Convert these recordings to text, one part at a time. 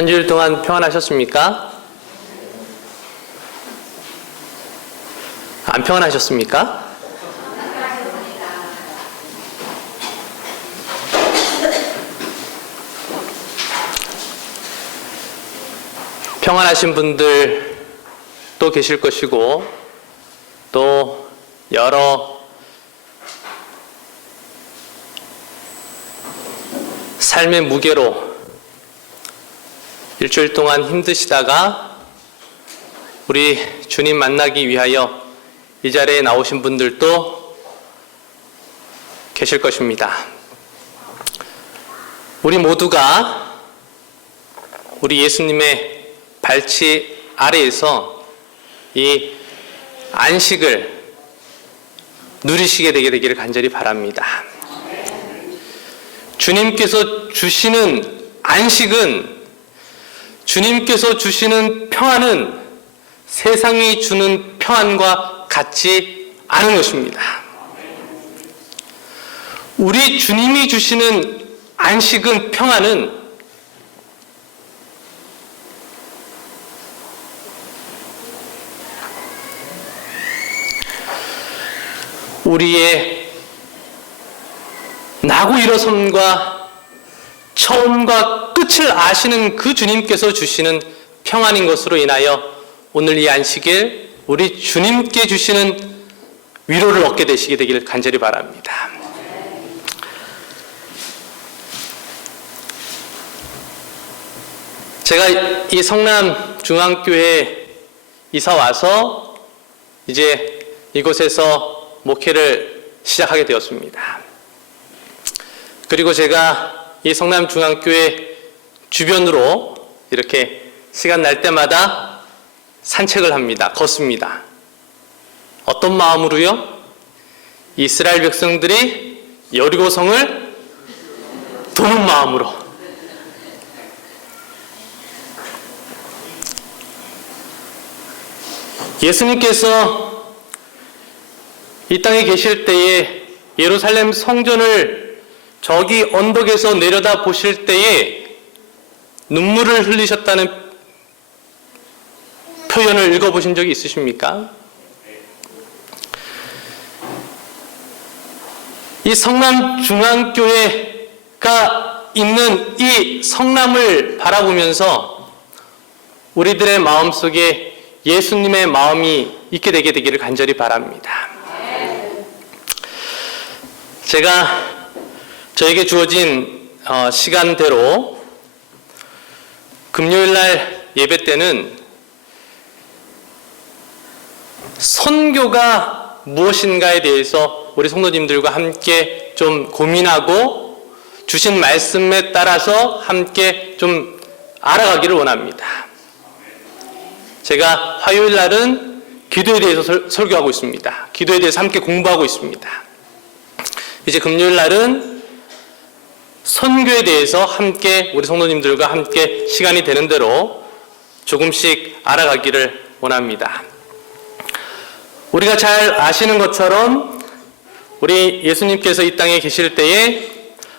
한 주일 동안 평안하셨습니까? 안 평안하셨습니까? 평안하신 분들 또 계실 것이고, 또 여러 삶의 무게로 일주일 동안 힘드시다가 우리 주님 만나기 위하여 이 자리에 나오신 분들도 계실 것입니다. 우리 모두가 우리 예수님의 발치 아래에서 이 안식을 누리시게 되기를 간절히 바랍니다. 주님께서 주시는 안식은, 주님께서 주시는 평안은 세상이 주는 평안과 같지 않은 것입니다. 우리 주님이 주시는 안식은, 평안은 우리의 나고 일어섬과 처음과 끝을 아시는 그 주님께서 주시는 평안인 것으로 인하여 오늘 이 안식일 우리 주님께 주시는 위로를 얻게 되시게 되기를 간절히 바랍니다. 제가 이 성남중앙교회에 이사 와서 이제 이곳에서 목회를 시작하게 되었습니다. 그리고 제가 이 성남중앙교회 주변으로 이렇게 시간 날 때마다 산책을 합니다. 걷습니다. 어떤 마음으로요? 이스라엘 백성들이 여리고성을 도는 마음으로. 예수님께서 이 땅에 계실 때에 예루살렘 성전을 저기 언덕에서 내려다 보실 때에 눈물을 흘리셨다는 표현을 읽어보신 적이 있으십니까? 이 성남중앙교회가 있는 이 성남을 바라보면서 우리들의 마음속에 예수님의 마음이 있게 되기를 간절히 바랍니다. 제가 저에게 주어진 시간대로 금요일날 예배 때는 선교가 무엇인가에 대해서 우리 성도님들과 함께 좀 고민하고 주신 말씀에 따라서 함께 좀 알아가기를 원합니다. 제가 화요일날은 기도에 대해서 설교하고 있습니다. 기도에 대해서 함께 공부하고 있습니다. 이제 금요일날은 선교에 대해서 함께 우리 성도님들과 함께 시간이 되는 대로 조금씩 알아가기를 원합니다. 우리가 잘 아시는 것처럼 우리 예수님께서 이 땅에 계실 때에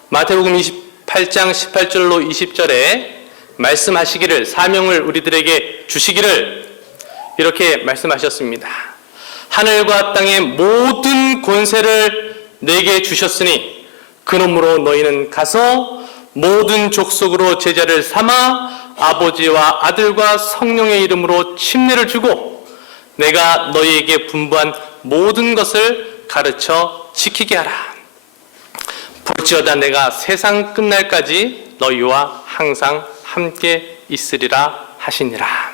마태복음 28장 18절로 20절에 말씀하시기를, 사명을 우리들에게 주시기를 이렇게 말씀하셨습니다. 하늘과 땅의 모든 권세를 내게 주셨으니 그러므로 너희는 가서 모든 족속으로 제자를 삼아 아버지와 아들과 성령의 이름으로 침례를 주고 내가 너희에게 분부한 모든 것을 가르쳐 지키게 하라. 볼지어다 내가 세상 끝날까지 너희와 항상 함께 있으리라 하시니라.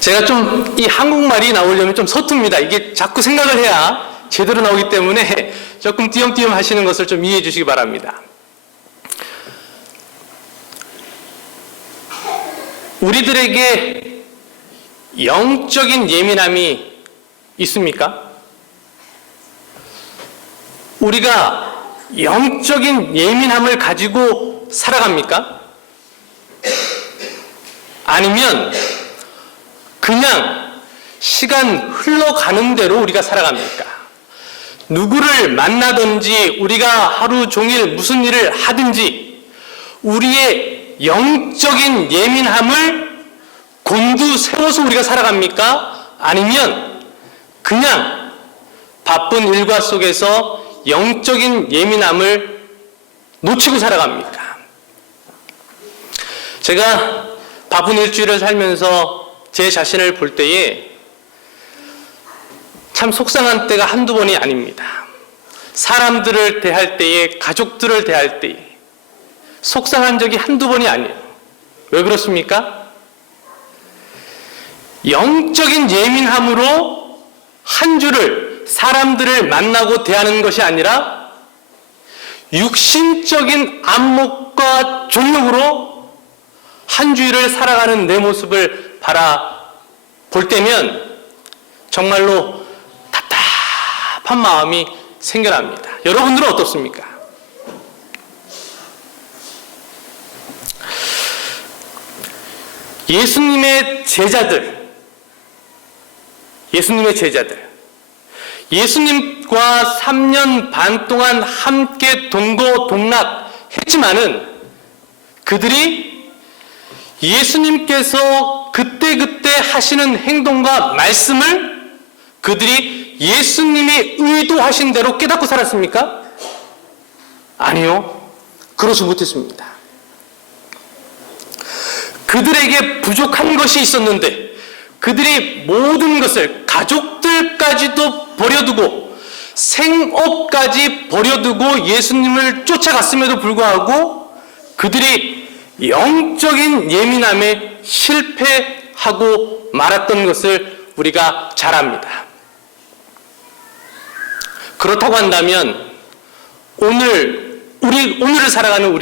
제가 좀 이 한국말이 나오려면 좀 서툽니다. 이게 자꾸 생각을 해야 제대로 나오기 때문에 조금 띄엄띄엄 하시는 것을 좀 이해해 주시기 바랍니다. 우리들에게 영적인 예민함이 있습니까? 우리가 영적인 예민함을 가지고 살아갑니까? 아니면 그냥 시간 흘러가는 대로 우리가 살아갑니까? 누구를 만나든지 우리가 하루 종일 무슨 일을 하든지 우리의 영적인 예민함을 곤두세워서 우리가 살아갑니까? 아니면 그냥 바쁜 일과 속에서 영적인 예민함을 놓치고 살아갑니까? 제가 바쁜 일주일을 살면서 제 자신을 볼 때에 참 속상한 때가 한두 번이 아닙니다. 사람들을 대할 때에, 가족들을 대할 때에 속상한 적이 한두 번이 아니에요. 왜 그렇습니까? 영적인 예민함으로 한 주를 사람들을 만나고 대하는 것이 아니라 육신적인 안목과 존력으로 한 주일을 살아가는 내 모습을 바라볼 때면 정말로 답답한 마음이 생겨납니다. 여러분들은 어떻습니까? 예수님의 제자들, 예수님과 3년 반 동안 함께 동거동락했지만은 그들이 예수님께서 그때그때 하시는 행동과 말씀을 그들이 예수님이 의도하신 대로 깨닫고 살았습니까? 아니요. 그러지 못했습니다. 그들에게 부족한 것이 있었는데 그들이 모든 것을 가족들까지도 버려두고 생업까지 버려두고 예수님을 쫓아갔음에도 불구하고 그들이 영적인 예민함에 실패하고 말았던 것을 우리가 잘 압니다. 그렇다고 한다면 오늘을 살아가는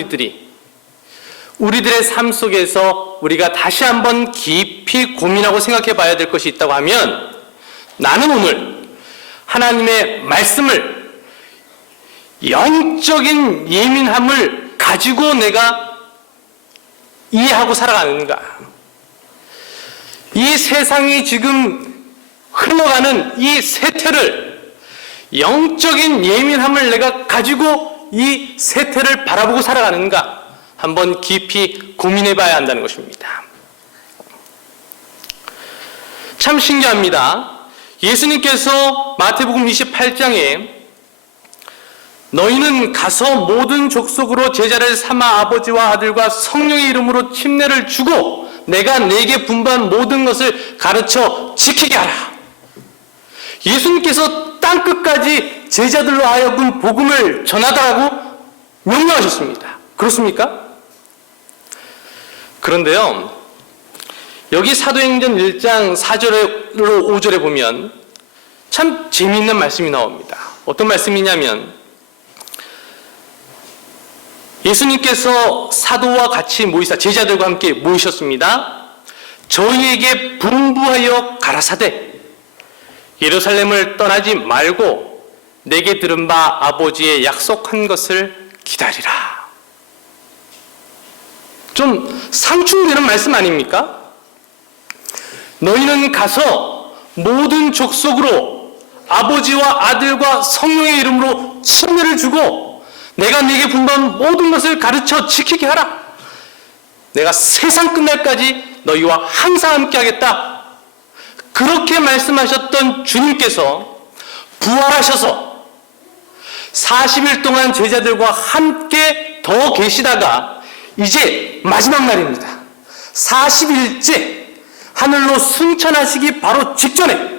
우리들의 삶 속에서 우리가 다시 한번 깊이 고민하고 생각해 봐야 될 것이 있다고 하면 나는 오늘 하나님의 말씀을 영적인 예민함을 가지고 내가 이해하고 살아가는가? 이 세상이 지금 흘러가는 이 세태를 영적인 예민함을 내가 가지고 이 세태를 바라보고 살아가는가? 한번 깊이 고민해 봐야 한다는 것입니다. 참 신기합니다. 예수님께서 마태복음 28장에 너희는 가서 모든 족속으로 제자를 삼아 아버지와 아들과 성령의 이름으로 침례를 주고 내가 네게 분부한 모든 것을 가르쳐 지키게 하라. 예수님께서 땅끝까지 제자들로 하여금 복음을 전하다라고 명령하셨습니다. 그렇습니까? 그런데요, 여기 사도행전 1장 4절로 5절에 보면 참 재미있는 말씀이 나옵니다. 어떤 말씀이냐면 예수님께서 사도와 같이 모이사 제자들과 함께 모이셨습니다. 저희에게 분부하여 가라사대 예루살렘을 떠나지 말고 내게 들은 바 아버지의 약속한 것을 기다리라. 좀 상충되는 말씀 아닙니까? 너희는 가서 모든 족속으로 아버지와 아들과 성령의 이름으로 침례를 주고 내가 네게 분부한 모든 것을 가르쳐 지키게 하라. 내가 세상 끝날까지 너희와 항상 함께 하겠다. 그렇게 말씀하셨던 주님께서 부활하셔서 40일 동안 제자들과 함께 더 계시다가 이제 마지막 날입니다. 40일째 하늘로 승천하시기 바로 직전에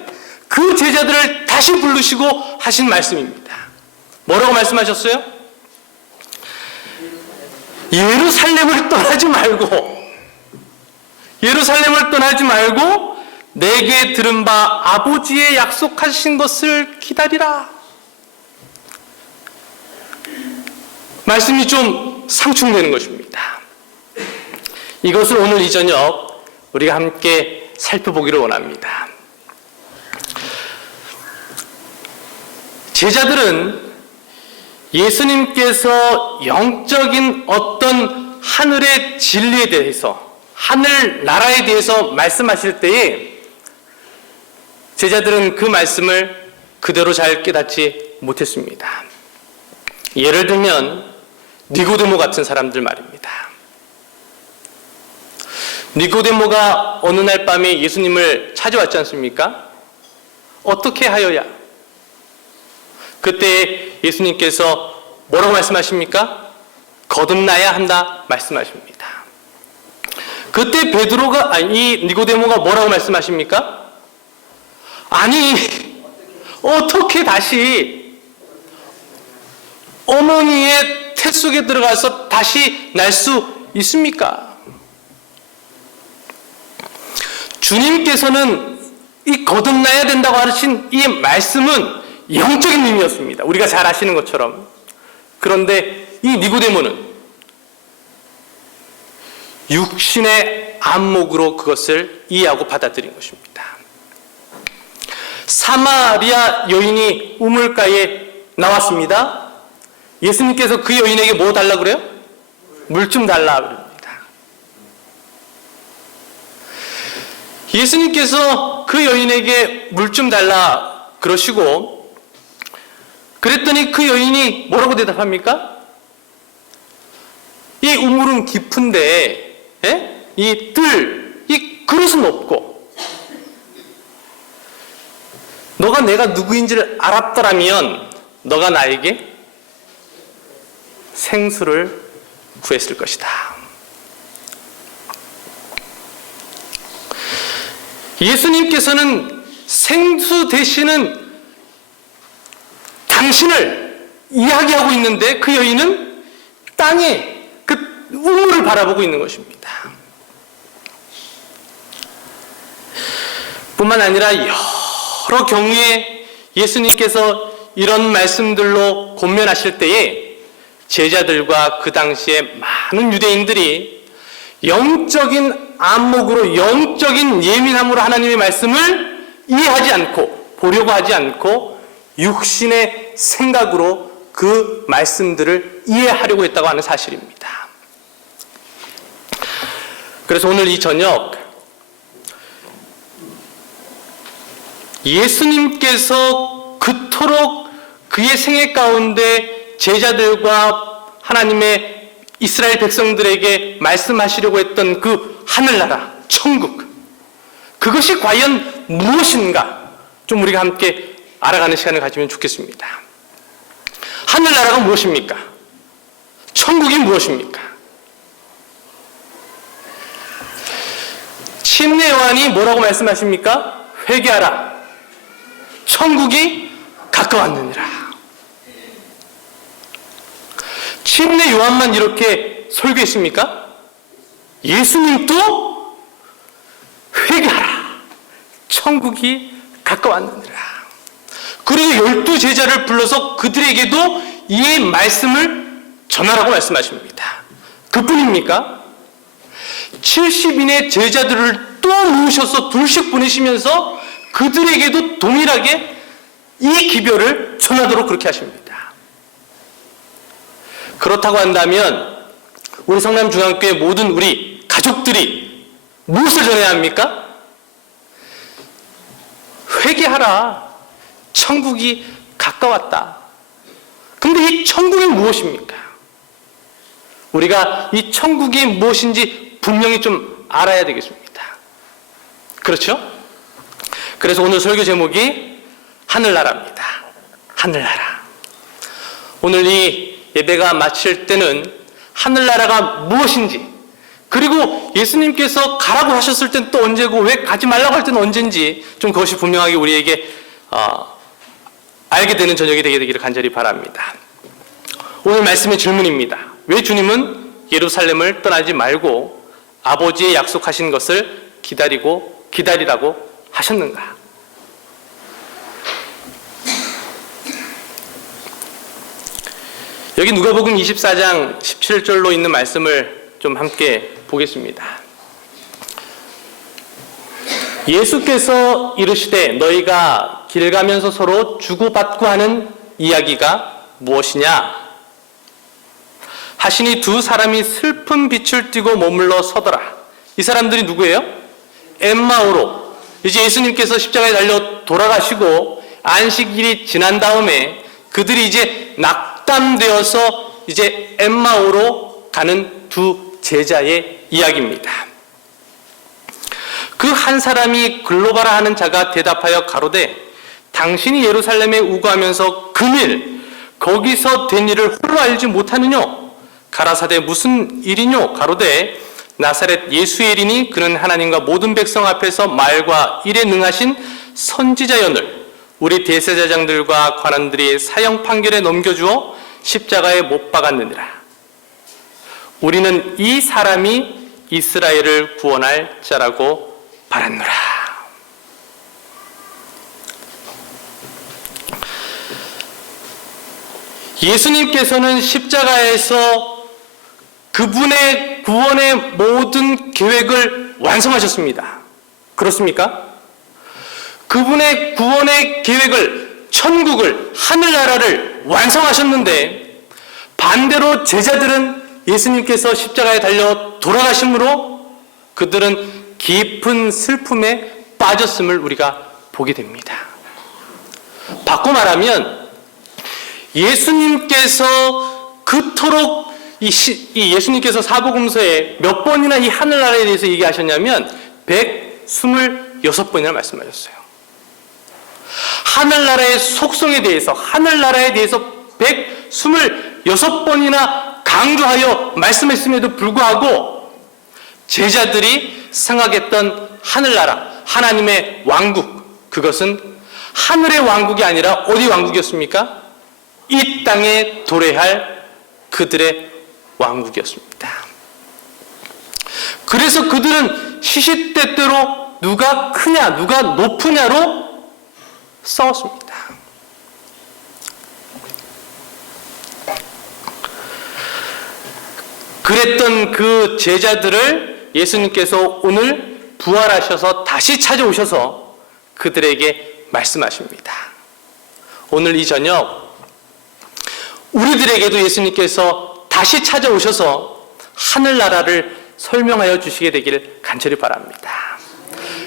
그 제자들을 다시 부르시고 하신 말씀입니다. 뭐라고 말씀하셨어요? 예루살렘을 떠나지 말고 내게 들은 바 아버지의 약속하신 것을 기다리라. 말씀이 좀 상충되는 것입니다. 이것을 오늘 이 저녁 우리가 함께 살펴보기를 원합니다. 제자들은 예수님께서 영적인 어떤 하늘의 진리에 대해서 하늘 나라에 대해서 말씀하실 때에 제자들은 그 말씀을 그대로 잘 깨닫지 못했습니다. 예를 들면 니고데모 같은 사람들 말입니다. 니고데모가 어느 날 밤에 예수님을 찾아왔지 않습니까? 어떻게 하여야? 그때 예수님께서 뭐라고 말씀하십니까? 거듭나야 한다 말씀하십니다. 그때 이 니고데모가 뭐라고 말씀하십니까? 아니, 어떻게 다시 어머니의 태 속에 들어가서 다시 날 수 있습니까? 주님께서는 이 거듭나야 된다고 하신 이 말씀은 영적인 의미였습니다. 우리가 잘 아시는 것처럼. 그런데 이 니고데모는 육신의 안목으로 그것을 이해하고 받아들인 것입니다. 사마리아 여인이 우물가에 나왔습니다. 예수님께서 그 여인에게 뭐 달라고 그래요? 물 좀 달라 그럽니다. 예수님께서 그 여인에게 물 좀 달라 그러시고, 그랬더니 그 여인이 뭐라고 대답합니까? 이 우물은 깊은데 이 그릇은 없고, 너가 내가 누구인지를 알았더라면 너가 나에게 생수를 구했을 것이다. 예수님께서는 생수 되시는 당신을 이야기하고 있는데 그 여인은 땅에 그 우물을 바라보고 있는 것입니다. 뿐만 아니라 여러 경우에 예수님께서 이런 말씀들로 권면하실 때에 제자들과 그 당시에 많은 유대인들이 영적인 안목으로, 영적인 예민함으로 하나님의 말씀을 이해하지 않고, 보려고 하지 않고 육신의 생각으로 그 말씀들을 이해하려고 했다고 하는 사실입니다. 그래서 오늘 이 저녁 예수님께서 그토록 그의 생애 가운데 제자들과 하나님의 이스라엘 백성들에게 말씀하시려고 했던 그 하늘나라, 천국, 그것이 과연 무엇인가 좀 우리가 함께 알아가는 시간을 가지면 좋겠습니다. 하늘나라가 무엇입니까? 천국이 무엇입니까? 침례 요한이 뭐라고 말씀하십니까? 회개하라, 천국이 가까웠느니라. 침례 요한만 이렇게 설교했습니까? 예수님도 회개하라, 천국이 가까웠느니라. 그리고 12 제자를 불러서 그들에게도 이 말씀을 전하라고 말씀하십니다. 그뿐입니까? 70인의 제자들을 또 모으셔서 둘씩 보내시면서 그들에게도 동일하게 이 기별을 전하도록 그렇게 하십니다. 그렇다고 한다면 우리 성남중앙교회 모든 우리 가족들이 무엇을 전해야 합니까? 회개하라, 천국이 가까웠다. 근데 이 천국이 무엇입니까? 우리가 이 천국이 무엇인지 분명히 좀 알아야 되겠습니다. 그렇죠? 그래서 오늘 설교 제목이 하늘나라입니다. 하늘나라. 오늘 이 예배가 마칠 때는 하늘나라가 무엇인지, 그리고 예수님께서 가라고 하셨을 땐 또 언제고 왜 가지 말라고 할 때는 언젠지 좀 그것이 분명하게 우리에게 알게 되는 저녁이 되게 되기를 간절히 바랍니다. 오늘 말씀의 질문입니다. 왜 주님은 예루살렘을 떠나지 말고 아버지의 약속하신 것을 기다리라고 하셨는가? 여기 누가복음 24장 17절로 있는 말씀을 좀 함께 보겠습니다. 예수께서 이르시되 너희가 길 가면서 서로 주고받고 하는 이야기가 무엇이냐 하시니 두 사람이 슬픈 빛을 띠고 머물러 서더라. 이 사람들이 누구예요? 엠마오로. 이제 예수님께서 십자가에 달려 돌아가시고 안식일이 지난 다음에 그들이 이제 낙담되어서 이제 엠마오로 가는 두 제자의 이야기입니다. 그 한 사람이 글로바라 하는 자가 대답하여 가로되 당신이 예루살렘에 우거하면서 금일 거기서 된 일을 홀로 알지 못하느뇨? 가라사대 무슨 일이뇨? 가로되 나사렛 예수의 일이니 그는 하나님과 모든 백성 앞에서 말과 일에 능하신 선지자연을 우리 대제사장들과 관원들이 사형 판결에 넘겨주어 십자가에 못 박았느니라. 우리는 이 사람이 이스라엘을 구원할 자라고 바랐노라. 예수님께서는 십자가에서 그분의 구원의 모든 계획을 완성하셨습니다. 그렇습니까? 그분의 구원의 계획을, 천국을, 하늘나라를 완성하셨는데 반대로 제자들은 예수님께서 십자가에 달려 돌아가심으로 그들은 깊은 슬픔에 빠졌음을 우리가 보게 됩니다. 바꿔 말하면 예수님께서 그토록 예수님께서 사복음서에 몇 번이나 이 하늘나라에 대해서 얘기하셨냐면 126번이나 말씀하셨어요. 하늘나라의 속성에 대해서, 하늘나라에 대해서 126번이나 강조하여 말씀했음에도 불구하고 제자들이 생각했던 하늘나라, 하나님의 왕국, 그것은 하늘의 왕국이 아니라 어디 왕국이었습니까? 이 땅에 도래할 그들의 왕국이었습니다. 그래서 그들은 시시때때로 누가 크냐, 누가 높으냐로 싸웠습니다. 그랬던 그 제자들을 예수님께서 오늘 부활하셔서 다시 찾아오셔서 그들에게 말씀하십니다. 오늘 이 저녁 우리들에게도 예수님께서 다시 찾아오셔서 하늘나라를 설명하여 주시게 되기를 간절히 바랍니다.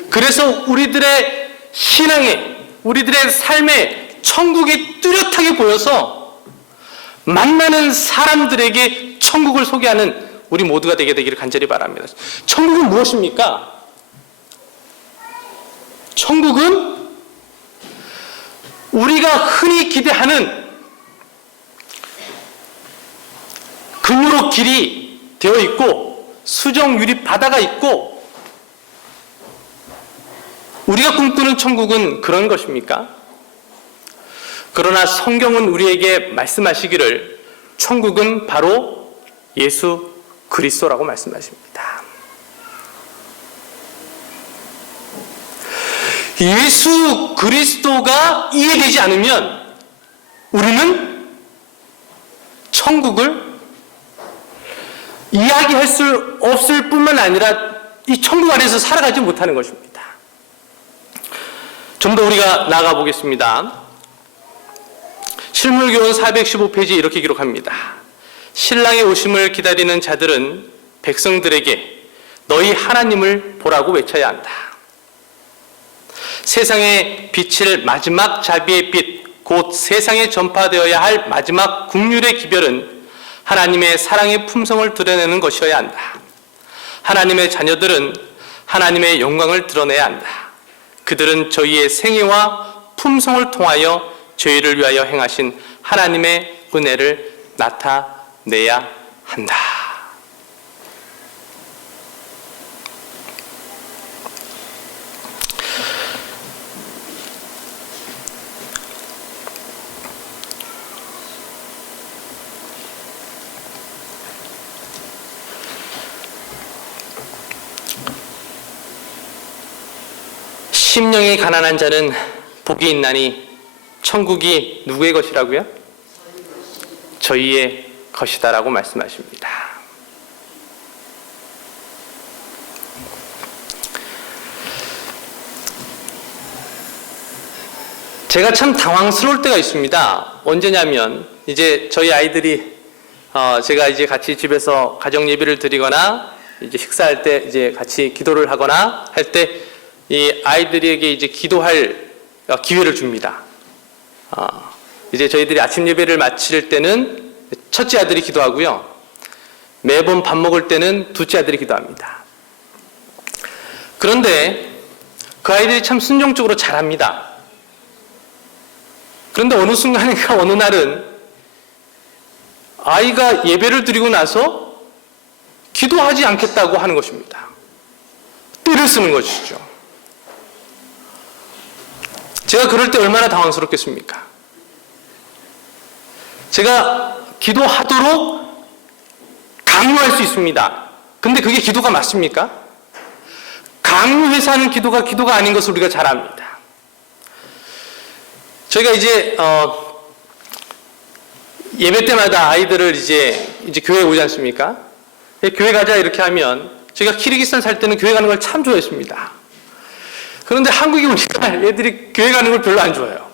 그래서 우리들의 신앙에, 우리들의 삶에 천국이 뚜렷하게 보여서 만나는 사람들에게 천국을 소개하는 우리 모두가 되기를 간절히 바랍니다. 천국은 무엇입니까? 천국은 우리가 흔히 기대하는 금으로 길이 되어 있고 수정 유리 바다가 있고, 우리가 꿈꾸는 천국은 그런 것입니까? 그러나 성경은 우리에게 말씀하시기를 천국은 바로 예수 그리스도라고 말씀하십니다. 예수 그리스도가 이해되지 않으면 우리는 천국을 이야기할 수 없을 뿐만 아니라 이 천국 안에서 살아가지 못하는 것입니다. 좀 더 우리가 나아가 보겠습니다. 실물교훈 415페이지 이렇게 기록합니다. 신랑의 오심을 기다리는 자들은 백성들에게 너희 하나님을 보라고 외쳐야 한다. 세상에 비칠 마지막 자비의 빛, 곧 세상에 전파되어야 할 마지막 국률의 기별은 하나님의 사랑의 품성을 드러내는 것이어야 한다. 하나님의 자녀들은 하나님의 영광을 드러내야 한다. 그들은 저희의 생애와 품성을 통하여 저희를 위하여 행하신 하나님의 은혜를 나타내야 한다. 심령이 가난한 자는 복이 있나니 천국이 누구의 것이라고요? 저희의 것이다라고 말씀하십니다. 제가 참 당황스러울 때가 있습니다. 언제냐면 이제 저희 아이들이 제가 이제 같이 집에서 가정 예배를 드리거나 이제 식사할 때 이제 같이 기도를 하거나 할 때 이 아이들에게 이제 기도할 기회를 줍니다. 이제 저희들이 아침 예배를 마칠 때는 첫째 아들이 기도하고요. 매번 밥 먹을 때는 둘째 아들이 기도합니다. 그런데 그 아이들이 참 순종적으로 잘합니다. 그런데 어느 순간인가 어느 날은 아이가 예배를 드리고 나서 기도하지 않겠다고 하는 것입니다. 떼를 쓰는 것이죠. 제가 그럴 때 얼마나 당황스럽겠습니까? 제가 기도하도록 강요할 수 있습니다. 근데 그게 기도가 맞습니까? 강요해서 하는 기도가 아닌 것을 우리가 잘 압니다. 저희가 이제 예배 때마다 아이들을 이제 교회에 오지 않습니까? 교회 가자 이렇게 하면 제가 키르기스탄 살 때는 교회 가는 걸 참 좋아했습니다. 그런데 한국에 오니까 애들이 교회 가는 걸 별로 안 좋아해요.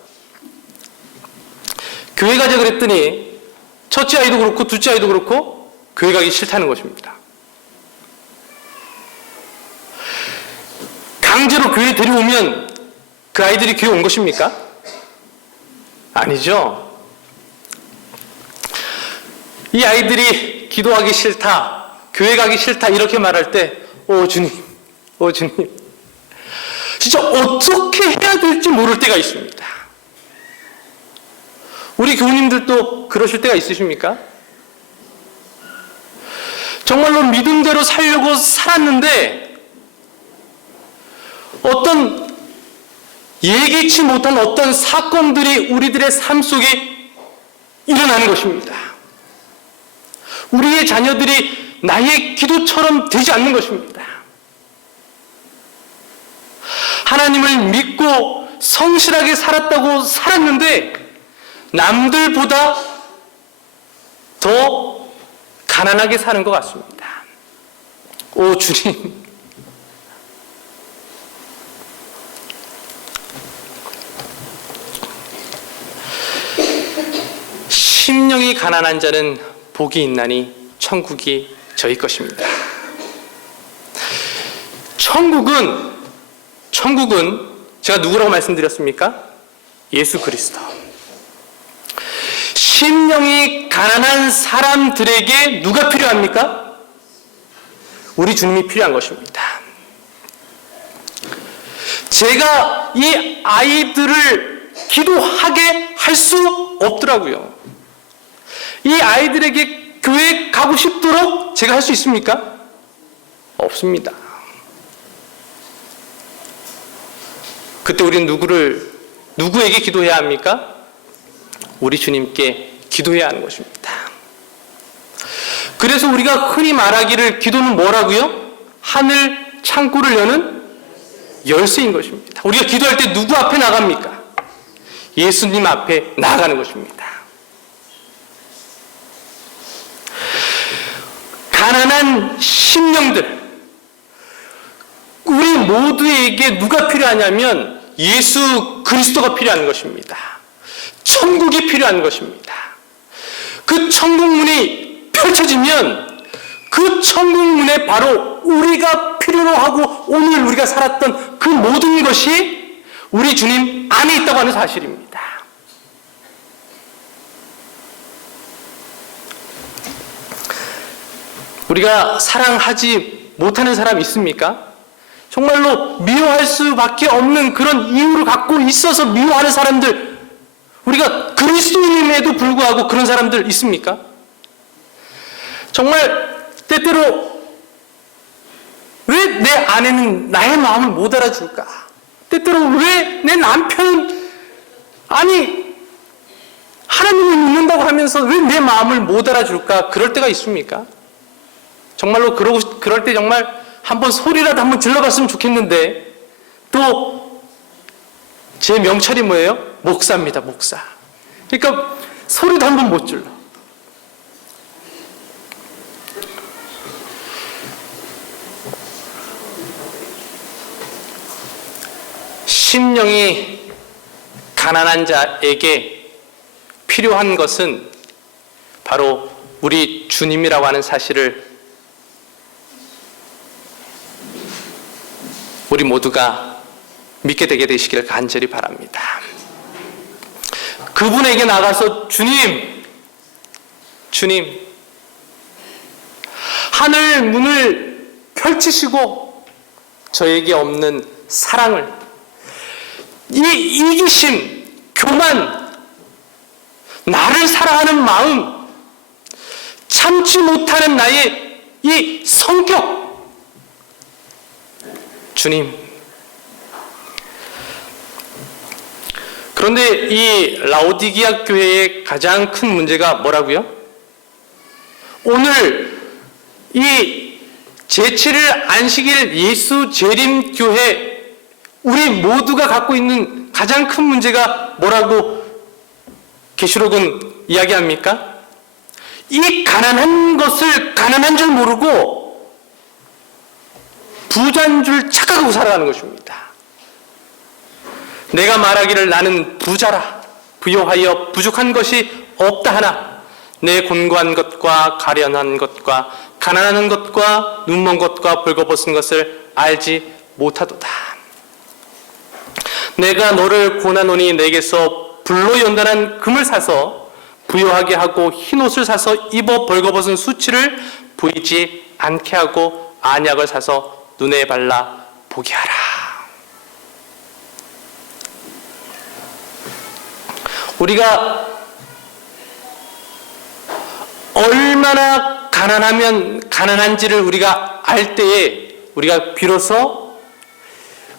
교회 가자 그랬더니 첫째 아이도 그렇고 둘째 아이도 그렇고 교회 가기 싫다는 것입니다. 강제로 교회에 데려오면 그 아이들이 교회 온 것입니까? 아니죠. 이 아이들이 기도하기 싫다, 교회 가기 싫다 이렇게 말할 때 주님, 주님 진짜 어떻게 해야 될지 모를 때가 있습니다. 우리 교우님들도 그러실 때가 있으십니까? 정말로 믿음대로 살려고 살았는데 어떤 예기치 못한 어떤 사건들이 우리들의 삶 속에 일어나는 것입니다. 우리의 자녀들이 나의 기도처럼 되지 않는 것입니다. 하나님을 믿고 성실하게 살았다고 살았는데 남들보다 더 가난하게 사는 것 같습니다. 주님. 심령이 가난한 자는 복이 있나니 천국이 저희 것입니다. 천국은 제가 누구라고 말씀드렸습니까? 예수 그리스도. 심령이 가난한 사람들에게 누가 필요합니까? 우리 주님이 필요한 것입니다. 제가 이 아이들을 기도하게 할 수 없더라고요. 이 아이들에게 교회 가고 싶도록 제가 할 수 있습니까? 없습니다. 그때 우리는 누구에게 기도해야 합니까? 우리 주님께 기도해야 하는 것입니다. 그래서 우리가 흔히 말하기를 기도는 뭐라고요? 하늘 창고를 여는 열쇠인 것입니다. 우리가 기도할 때 누구 앞에 나갑니까? 예수님 앞에 나아가는 것입니다. 가난한 심령들, 우리 모두에게 누가 필요하냐면 예수 그리스도가 필요한 것입니다. 천국이 필요한 것입니다. 그 천국문이 펼쳐지면 그 천국문에 바로 우리가 필요로 하고 오늘 우리가 살았던 그 모든 것이 우리 주님 안에 있다고 하는 사실입니다. 우리가 사랑하지 못하는 사람 있습니까? 정말로 미워할 수밖에 없는 그런 이유를 갖고 있어서 미워하는 사람들, 우리가 그리스도인임에도 불구하고 그런 사람들 있습니까? 정말 때때로 왜 내 아내는 나의 마음을 못 알아줄까? 때때로 왜 내 남편은 하나님을 믿는다고 하면서 왜 내 마음을 못 알아줄까? 그럴 때가 있습니까? 정말로 그럴 때 정말 한번 소리라도 한번 질러봤으면 좋겠는데 또 제 명찰이 뭐예요? 목사입니다. 목사. 그러니까 소리도 한번 못 질러. 심령이 가난한 자에게 필요한 것은 바로 우리 주님이라고 하는 사실을 우리 모두가 믿게 되게 되시길 간절히 바랍니다. 그분에게 나가서 주님, 하늘 문을 펼치시고 저에게 없는 사랑을, 이 이기심, 교만, 나를 사랑하는 마음, 참지 못하는 나의 이 성격, 주님. 그런데 이 라오디게아 교회의 가장 큰 문제가 뭐라고요? 오늘 이 제7일 안식일 예수 재림 교회, 우리 모두가 갖고 있는 가장 큰 문제가 뭐라고 계시록은 이야기합니까? 이 가난한 것을 가난한 줄 모르고 부자인 줄 착각하고 살아가는 것입니다. 내가 말하기를 나는 부자라, 부요하여 부족한 것이 없다 하나 내 곤고한 것과 가련한 것과 가난한 것과 눈먼 것과 벌거벗은 것을 알지 못하도다. 내가 너를 고난하노니 내게서 불로 연단한 금을 사서 부요하게 하고 흰옷을 사서 입어 벌거벗은 수치를 보이지 않게 하고 안약을 사서 눈에 발라 보게 하라. 우리가 얼마나 가난하면 가난한지를 우리가 알 때에 우리가 비로소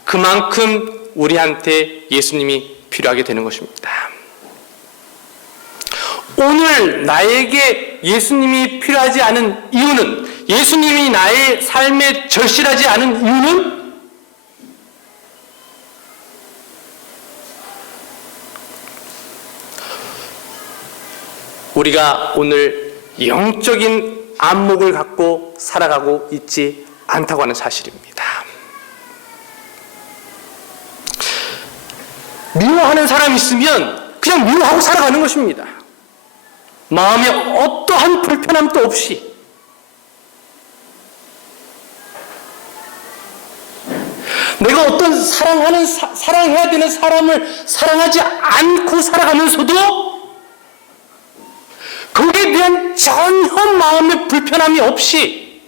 그만큼 우리한테 예수님이 필요하게 되는 것입니다. 오늘 나에게 예수님이 필요하지 않은 이유는, 예수님이 나의 삶에 절실하지 않은 이유는 우리가 오늘 영적인 안목을 갖고 살아가고 있지 않다고 하는 사실입니다. 미워하는 사람이 있으면 그냥 미워하고 살아가는 것입니다. 마음에 어떠한 불편함도 없이. 내가 어떤 사랑해야 되는 사람을 사랑하지 않고 살아가면서도 거기에 대한 전혀 마음의 불편함이 없이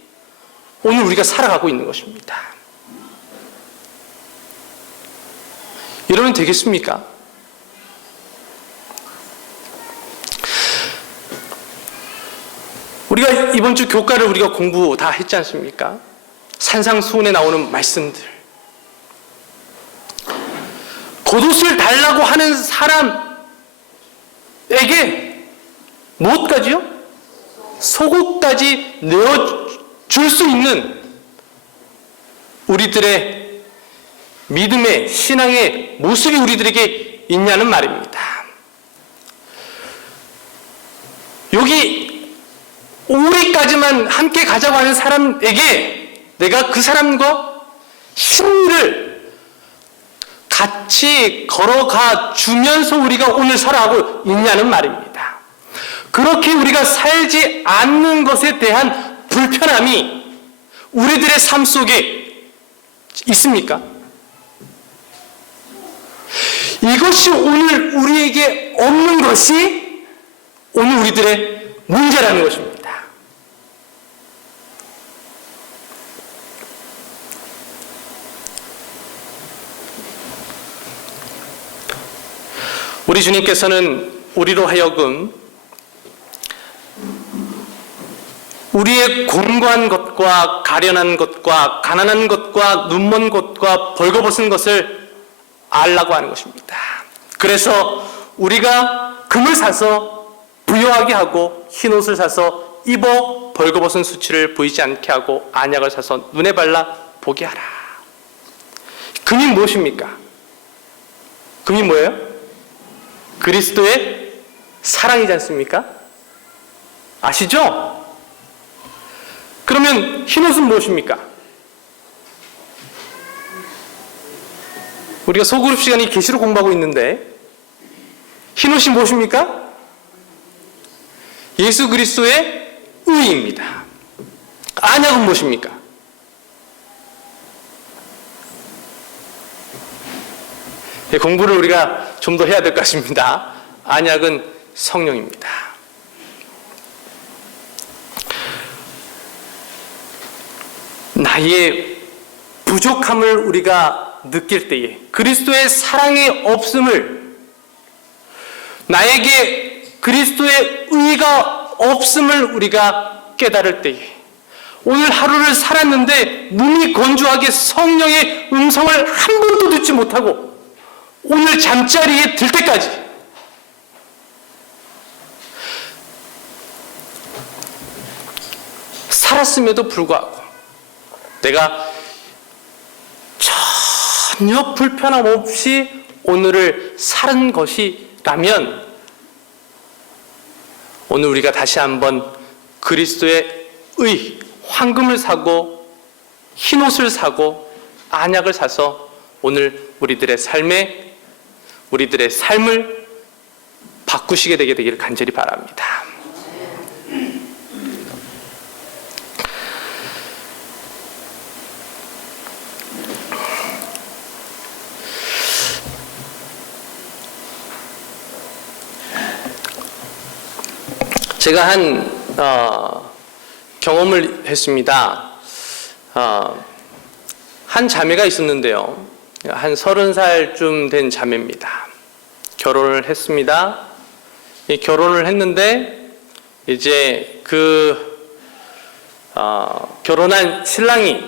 오늘 우리가 살아가고 있는 것입니다. 이러면 되겠습니까? 우리가 이번 주 교과를 우리가 공부 다 했지 않습니까? 산상수훈에 나오는 말씀들. 겉옷을 달라고 하는 사람에게 무엇까지요? 속옷까지 내어줄 수 있는 우리들의 믿음의, 신앙의 모습이 우리들에게 있냐는 말입니다. 여기 오리까지만 함께 가자고 하는 사람에게 내가 그 사람과 신의를 같이 걸어가 주면서 우리가 오늘 살아가고 있냐는 말입니다. 그렇게 우리가 살지 않는 것에 대한 불편함이 우리들의 삶 속에 있습니까? 이것이 오늘 우리에게 없는 것이 오늘 우리들의 문제라는 것입니다. 우리 주님께서는 우리로 하여금 우리의 곤고한 것과 가련한 것과 가난한 것과 눈먼 것과 벌거벗은 것을 알라고 하는 것입니다. 그래서 우리가 금을 사서 부요하게 하고 흰옷을 사서 입어 벌거벗은 수치를 보이지 않게 하고 안약을 사서 눈에 발라 보게 하라. 금이 무엇입니까? 금이 뭐예요? 그리스도의 사랑이지 않습니까? 아시죠? 그러면 흰옷은 무엇입니까? 우리가 소그룹 시간이 계시록 공부하고 있는데 흰옷이 무엇입니까? 예수 그리스도의 의입니다. 안약은 무엇입니까? 공부를 우리가 좀 더 해야 될 것 같습니다. 안약은 성령입니다. 나의 부족함을 우리가 느낄 때에, 그리스도의 사랑이 없음을, 나에게 그리스도의 의가 없음을 우리가 깨달을 때에, 오늘 하루를 살았는데 눈이 건조하게 성령의 음성을 한 번도 듣지 못하고 오늘 잠자리에 들 때까지 살았음에도 불구하고 내가 전혀 불편함 없이 오늘을 살은 것이라면, 오늘 우리가 다시 한번 그리스도의 의, 황금을 사고 흰옷을 사고 안약을 사서 오늘 우리들의 삶을 바꾸시게 되기를 간절히 바랍니다. 제가 한 경험을 했습니다. 한 자매가 있었는데요. 한 30살쯤 된 자매입니다. 결혼을 했습니다. 결혼을 했는데 이제 결혼한 신랑이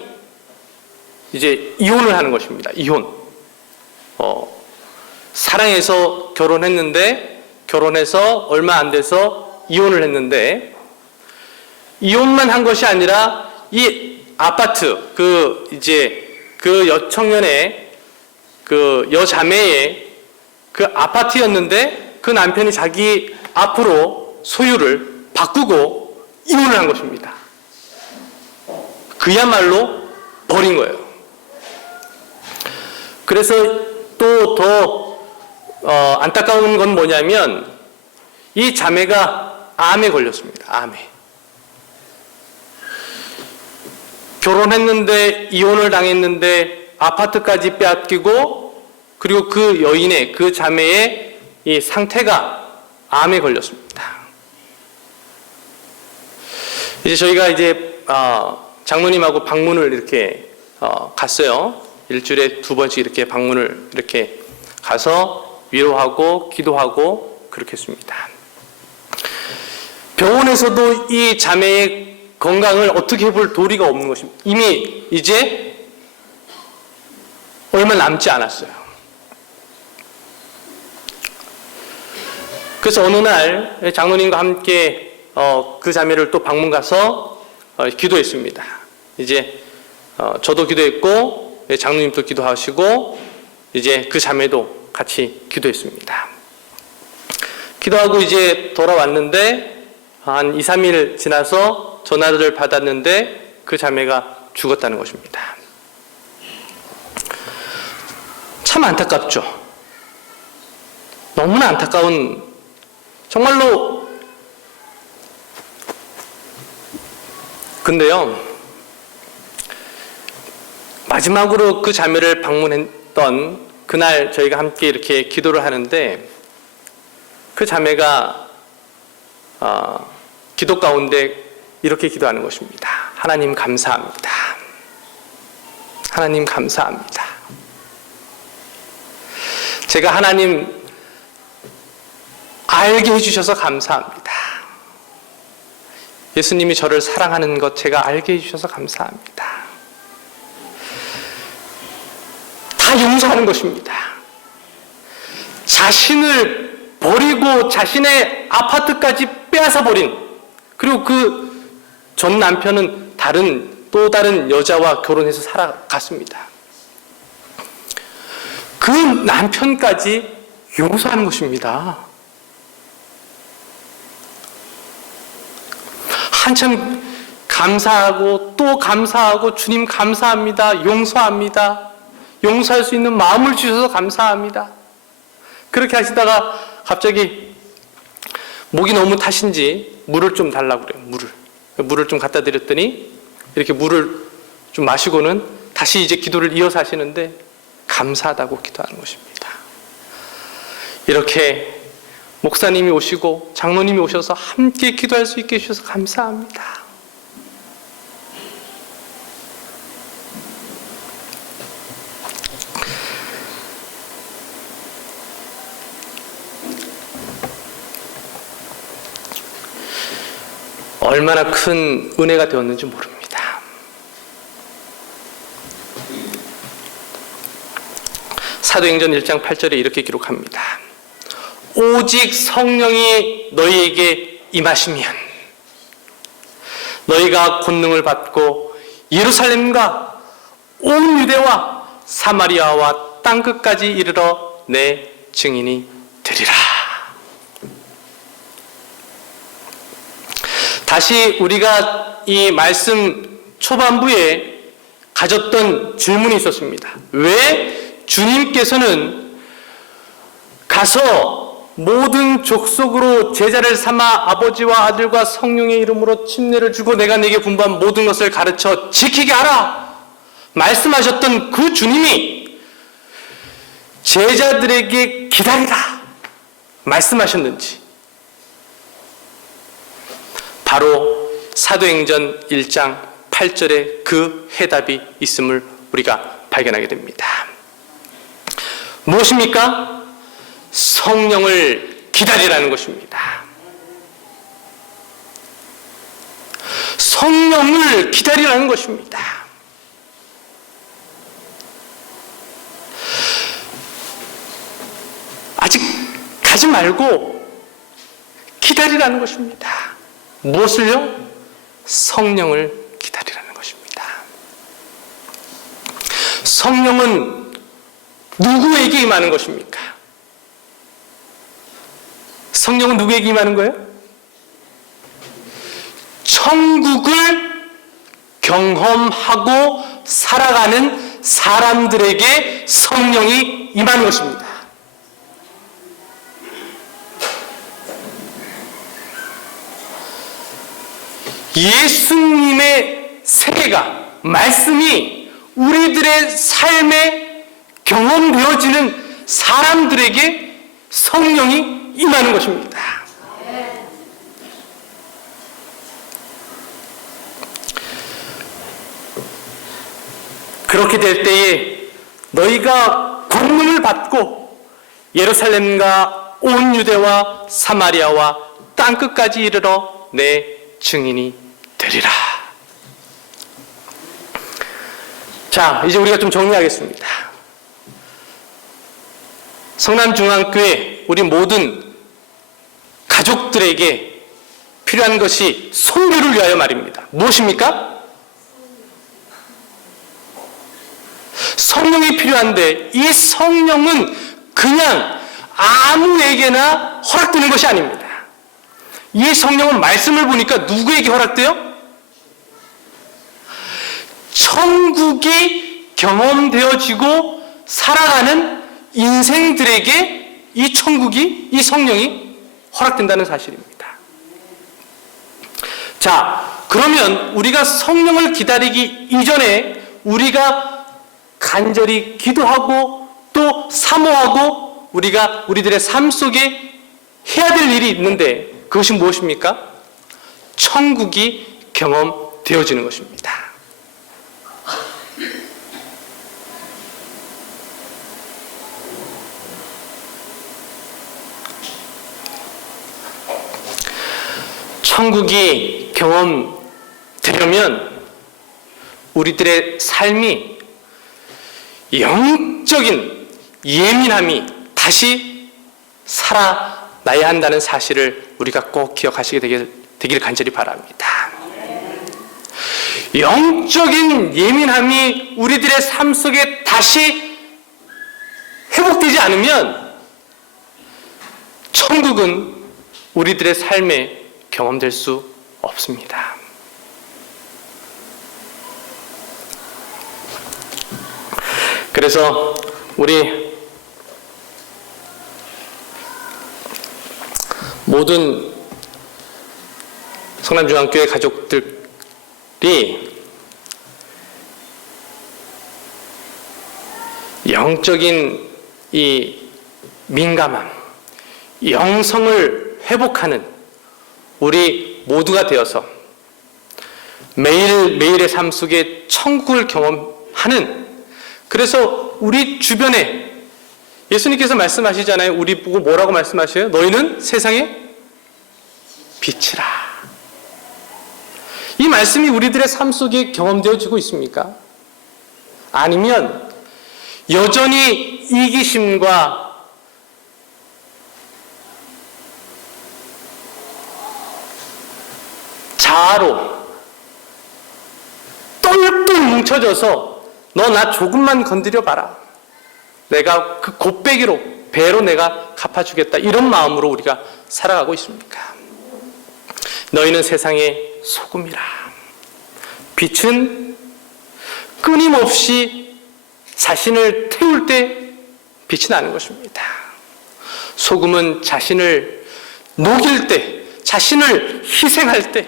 이제 이혼을 하는 것입니다. 이혼. 사랑해서 결혼했는데 결혼해서 얼마 안 돼서 이혼을 했는데, 이혼만 한 것이 아니라 이 아파트, 그 여청년의 그 여자매의 그 아파트였는데 그 남편이 자기 앞으로 소유를 바꾸고 이혼을 한 것입니다. 그야말로 버린 거예요. 그래서 또 더 안타까운 건 뭐냐면, 이 자매가 암에 걸렸습니다. 암에. 결혼했는데 이혼을 당했는데 아파트까지 빼앗기고, 그리고 그 여인의, 그 자매의 이 상태가 암에 걸렸습니다. 이제 저희가 장로님하고 방문을 이렇게 갔어요. 일주일에 2번씩 이렇게 방문을 이렇게 가서 위로하고 기도하고 그렇게 했습니다. 병원에서도 이 자매의 건강을 어떻게 해볼 도리가 없는 것입니다. 이미 이제 얼마 남지 않았어요. 그래서 어느 날 장로님과 함께 그 자매를 또 방문 가서 기도했습니다. 이제 저도 기도했고 장로님도 기도하시고 이제 그 자매도 같이 기도했습니다. 기도하고 이제 돌아왔는데 한 2, 3일 지나서 전화를 받았는데 그 자매가 죽었다는 것입니다. 참 안타깝죠. 너무나 안타까운, 정말로. 근데요, 마지막으로 그 자매를 방문했던 그날 저희가 함께 이렇게 기도를 하는데, 그 자매가 기도 가운데 이렇게 기도하는 것입니다. 하나님 감사합니다. 하나님 감사합니다. 제가 하나님 알게 해주셔서 감사합니다. 예수님이 저를 사랑하는 것 제가 알게 해주셔서 감사합니다. 다 용서하는 것입니다. 자신을 버리고 자신의 아파트까지 빼앗아 버린, 그리고 그 전 남편은 또 다른 여자와 결혼해서 살아갔습니다. 그 남편까지 용서하는 것입니다. 한참 감사하고 또 감사하고, 주님 감사합니다, 용서합니다, 용서할 수 있는 마음을 주셔서 감사합니다. 그렇게 하시다가 갑자기 목이 너무 타신지 물을 좀 달라고 그래요. 물을 좀 갖다 드렸더니 이렇게 물을 좀 마시고는 다시 이제 기도를 이어서 하시는데 감사하다고 기도하는 것입니다. 이렇게 목사님이 오시고 장로님이 오셔서 함께 기도할 수 있게 해주셔서 감사합니다. 얼마나 큰 은혜가 되었는지 모릅니다. 사도행전 1장 8절에 이렇게 기록합니다. 오직 성령이 너희에게 임하시면 너희가 권능을 받고 예루살렘과 온 유대와 사마리아와 땅끝까지 이르러 내 증인이 되리라. 다시 우리가 이 말씀 초반부에 가졌던 질문이 있었습니다. 왜 주님께서는 가서 모든 족속으로 제자를 삼아 아버지와 아들과 성령의 이름으로 침례를 주고 내가 네게 분부한 모든 것을 가르쳐 지키게 하라 말씀하셨던 그 주님이 제자들에게 기다리라 말씀하셨는지, 바로 사도행전 1장 8절에 그 해답이 있음을 우리가 발견하게 됩니다. 무엇입니까? 성령을 기다리라는 것입니다. 성령을 기다리라는 것입니다. 아직 가지 말고 기다리라는 것입니다. 무엇을요? 성령을 기다리라는 것입니다. 성령은 누구에게 임하는 것입니까? 성령은 누구에게 임하는 거예요? 천국을 경험하고 살아가는 사람들에게 성령이 임하는 것입니다. 예수님의 세계가, 말씀이 우리들의 삶에 경험되어지는 사람들에게 성령이 임하는 것입니다. 그렇게 될 때에 너희가 권능을 받고 예루살렘과 온 유대와 사마리아와 땅끝까지 이르러 내 증인이 되리라. 자, 이제 우리가 좀 정리하겠습니다. 성남중앙교회 우리 모든 가족들에게 필요한 것이 선교를 위하여 말입니다. 무엇입니까? 성령이 필요한데 이 성령은 그냥 아무에게나 허락되는 것이 아닙니다. 이 성령은 말씀을 보니까 누구에게 허락돼요? 천국이 경험되어지고 살아가는 인생들에게 이 천국이, 이 성령이 허락된다는 사실입니다. 자, 그러면 우리가 성령을 기다리기 이전에 우리가 간절히 기도하고 또 사모하고 우리가 우리들의 삶 속에 해야 될 일이 있는데 그것이 무엇입니까? 천국이 경험되어지는 것입니다. 천국이 경험되려면 우리들의 삶이 영적인 예민함이 다시 살아나야 한다는 사실을 우리가 꼭 기억하시게 되길 간절히 바랍니다. 영적인 예민함이 우리들의 삶 속에 다시 회복되지 않으면 천국은 우리들의 삶에 경험될 수 없습니다. 그래서 우리 모든 성남중앙교회 가족들이 영적인 이 민감함, 영성을 회복하는 우리 모두가 되어서 매일매일의 삶 속에 천국을 경험하는, 그래서 우리 주변에 예수님께서 말씀하시잖아요. 우리 보고 뭐라고 말씀하셔요? 너희는 세상의 빛이라. 이 말씀이 우리들의 삶 속에 경험되어지고 있습니까? 아니면 여전히 이기심과 자아로 똘똘 뭉쳐져서 너 나 조금만 건드려 봐라, 내가 그 곱배기로 배로 내가 갚아주겠다, 이런 마음으로 우리가 살아가고 있습니까? 너희는 세상의 소금이라. 빛은 끊임없이 자신을 태울 때 빛이 나는 것입니다. 소금은 자신을 녹일 때, 자신을 희생할 때,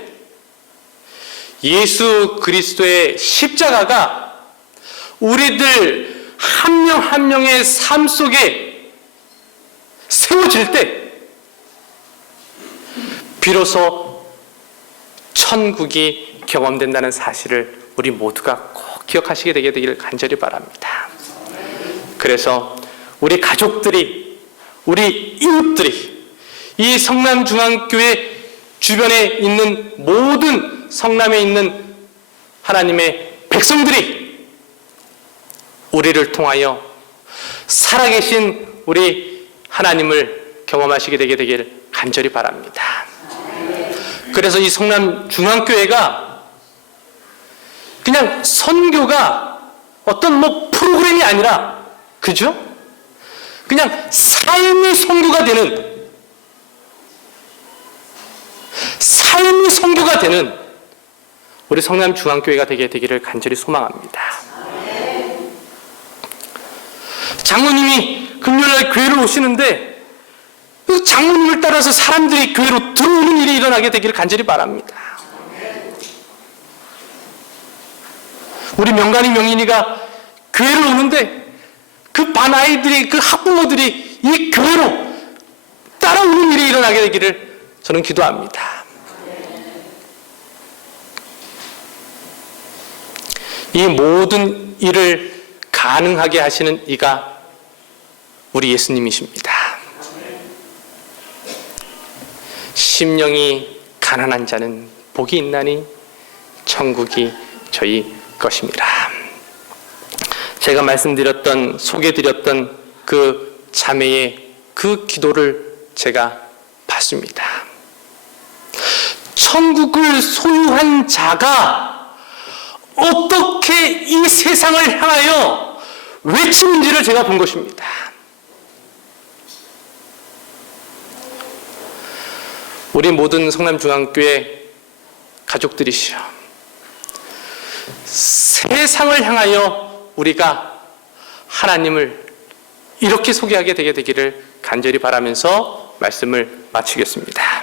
예수 그리스도의 십자가가 우리들 한 명 한 명의 삶 속에 세워질 때 비로소 천국이 경험된다는 사실을 우리 모두가 꼭 기억하시게 되기를 간절히 바랍니다. 그래서 우리 가족들이, 우리 이웃들이, 이 성남중앙교회 주변에 있는 모든 성남에 있는 하나님의 백성들이 우리를 통하여 살아계신 우리 하나님을 경험하시게 되기를 간절히 바랍니다. 그래서 이 성남중앙교회가 그냥 선교가 어떤 프로그램이 아니라, 그죠? 그냥 삶의 선교가 되는, 삶의 선교가 되는 우리 성남중앙교회가 되기를 간절히 소망합니다. 장로님이 금요일날 교회를 오시는데 그 장로님을 따라서 사람들이 교회로 들어오는 일이 일어나게 되기를 간절히 바랍니다. 우리 명간이 명인이가 교회를 오는데 그 반 아이들이, 그 학부모들이 이 교회로 따라오는 일이 일어나게 되기를 저는 기도합니다. 이 모든 일을 가능하게 하시는 이가 우리 예수님이십니다. 심령이 가난한 자는 복이 있나니 천국이 저희 것입니다. 제가 말씀드렸던, 소개드렸던 그 자매의 그 기도를 제가 봤습니다. 천국을 소유한 자가 어떻게 이 세상을 향하여 외치는지를 제가 본 것입니다. 우리 모든 성남중앙교회 가족들이시여, 세상을 향하여 우리가 하나님을 이렇게 소개하게 되기를 간절히 바라면서 말씀을 마치겠습니다.